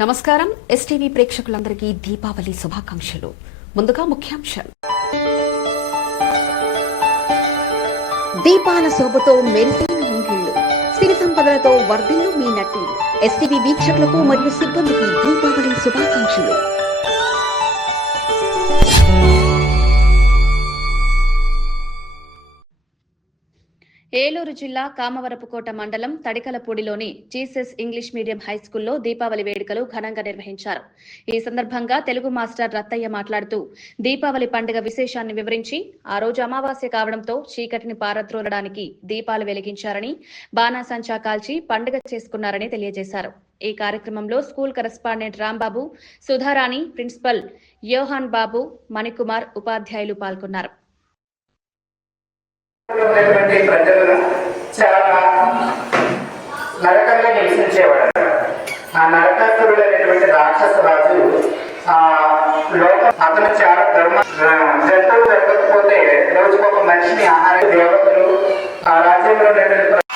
నమస్కారం. ఎస్టీవీ ప్రేక్షకులందరికీ దీపావళి శుభాకాంక్షలు. ముందుగా ముఖ్యాంశాలు. దీపాల శోభతో మెరిసిన ముంగిళ్ళు సిరి సంపదలతో వర్ధిల్లు మీ నటి ఎస్టీవీ వీక్షకులకు మరియు సిబ్బందికి దీపావళి శుభాకాంక్షలు. ఏలూరు జిల్లా కామవరపుకోట మండలం తడికలపూడిలోని జీసస్ ఇంగ్లీష్ మీడియం హైస్కూల్లో దీపావళి వేడుకలు ఘనంగా నిర్వహించారు. ఈ సందర్భంగా తెలుగు మాస్టర్ రత్తయ్య మాట్లాడుతూ దీపావళి పండుగ విశేషాన్ని వివరించి ఆ రోజు అమావాస్య కావడంతో చీకటిని పారద్రోలడానికి దీపాలు వెలిగించారని బాణాసంచా కాల్చి పండుగ చేసుకున్నారని తెలియజేశారు. ఈ కార్యక్రమంలో school correspondent Rambabu Sudharani principal Yohan Babu Manikumar ఉపాధ్యాయులు పాల్గొన్నారు. ఉన్నటువంటి ప్రజలను చాలా నరకంగా నివసించేవాడు ఆ నరకాసురుడు అనేటువంటి రాక్షస రాజు ఆ లోకం అతను చాలా ధర్మ ఆ, జంతువులు దొరకకపోతే రోజుకు ఒక మనిషిని ఆహార దేవతలు ఆ రాజ్యంలో ఉన్నటువంటి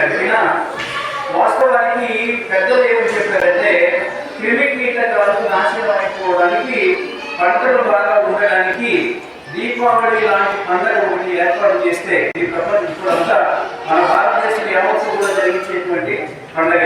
అడిగినా వాస్తవానికి పెద్దలు ఏమని చెప్పారంటే క్రిమి కీటకాలు నాశనం అయిపోవడానికి పంటలు బాగా ఉండడానికి దీపావళి లాంటి పండుగ ఒకటి ఏర్పాటు చేస్తే ఈ ప్రపంచం ఇప్పుడంతా మన భారతదేశం ఎవరికి కూడా జరిగించేటువంటి పండుగ.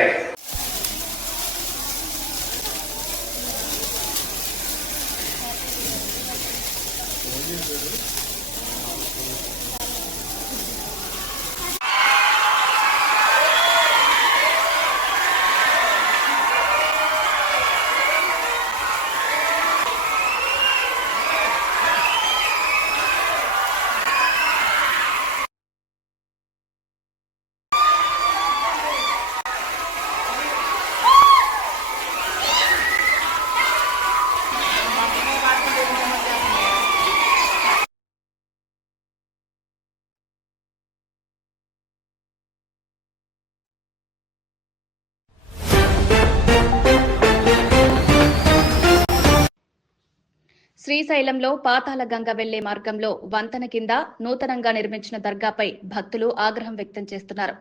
శ్రీశైలంలో పాతాళ గంగ వెళ్ళే మార్గంలో వంతెన కింద నూతనంగా నిర్మించిన దర్గాపై భక్తులు ఆగ్రహం వ్యక్తం చేస్తున్నారు.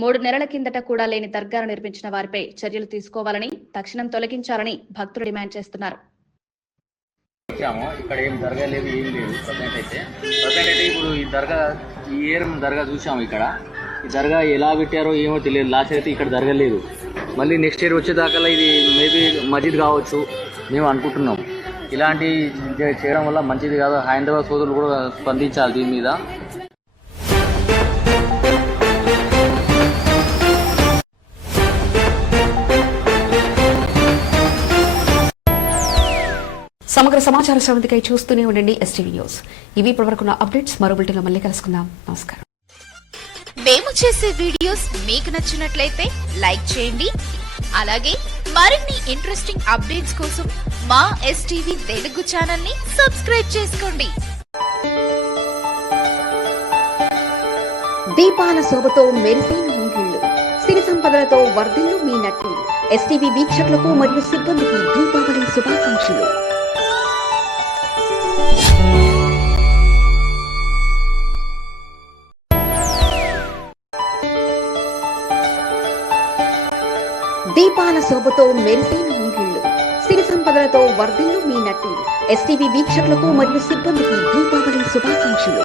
మూడు నెలల కిందట కూడా లేని దర్గాను నిర్మించిన వారిపై చర్యలు తీసుకోవాలని తక్షణం తొలగించాలని భక్తులు డిమాండ్ చేస్తున్నారు. ఇక్కడ ఏం దర్గా లేదు ఏం లేదు. ప్రజెంట్ అయితే ప్రజెంట్ అయితే ఇప్పుడు ఈ దర్గా ఈ ఇయర్ దర్గా చూసాము ఇక్కడ. ఈ దర్గా ఎలా పెట్టారో ఏమో తెలియదు. లాస్ట్ అయితే ఇక్కడ దర్గా లేదు మళ్ళీ నెక్స్ట్ ఇయర్ వచ్చేదాకా ఇది మేబీ మస్జిద్ కావచ్చు మేము అనుకుంటున్నాం ఇలాంటి చేయడం వల్ల మంచిది కాదు. హైందవ సోదరులు కూడా స్పందించాలి దీని మీద. సమగ్ర సమాచార శ్రవంతికై చూస్తూనే ఉండండి ఎస్టీవీ న్యూస్ ఇవి ఇప్పటివరకున్న అప్డేట్స్. మరో బులెటిన్లో మళ్ళీ కలుసుకుందాం. నమస్కారం. మేము చేసే వీడియోస్ మీకు నచ్చినట్లయితే లైక్ చేయండి. అలాగే మరిన్ని ఇంట్రెస్టింగ్ అప్డేట్స్ కోసం మా ఎస్టీవీ తెలుగు ఛానల్ని సబ్స్క్రైబ్ చేసుకోండి. దీపాల శోభతో మెరిసిన ముంగిళ్ళు సిరి సంపదలతో వర్ధిల్లు మీ నటి ఎస్టీవీ వీక్షకులకు మరియు సిబ్బందికి దీపావళి శుభాకాంక్షలు. దీపాల శోభతో మెరిసిన ముంగిళ్ళు. సిరి సంపదలతో వర్ధిల్లు మీ నటి. ఎస్టీవీ వీక్షకులకు మరియు సిబ్బందికి దీపావళి శుభాకాంక్షలు.